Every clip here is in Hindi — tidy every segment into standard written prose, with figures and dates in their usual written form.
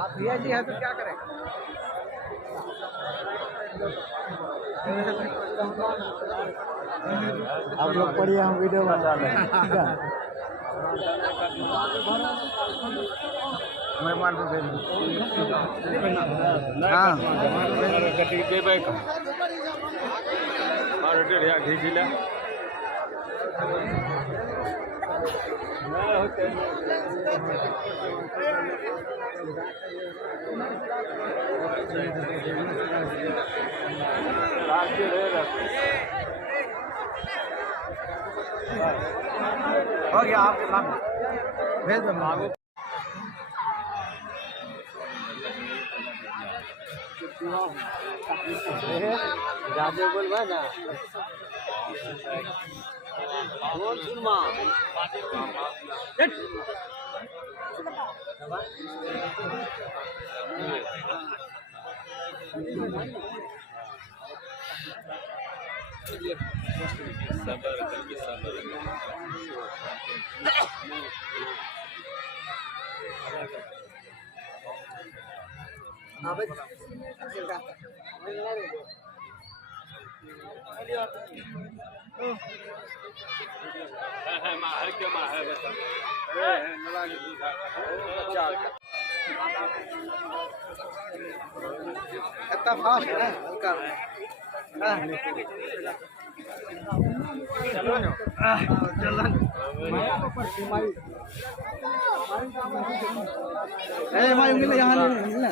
आप भैया जी है तो क्या करें? आप लोग पढ़िए, हम वीडियो बना रहे हैं। ठीक है, मैं मान लो हाँ घीचिला हो गया आपके नाम भेज दो। जादू बोलबा ना बोल सुनमा कितना फास्ट है हल्का माई मिले यहाँ मिलना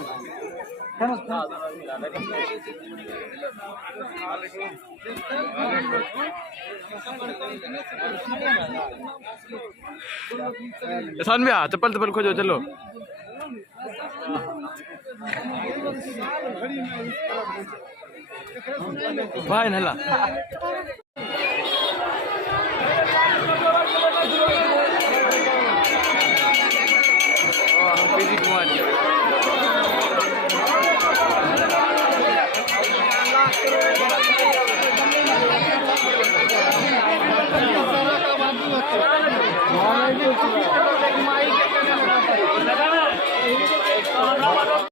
सानव्या चप्पल चप्पल खोजो चलो भाई नला कुमार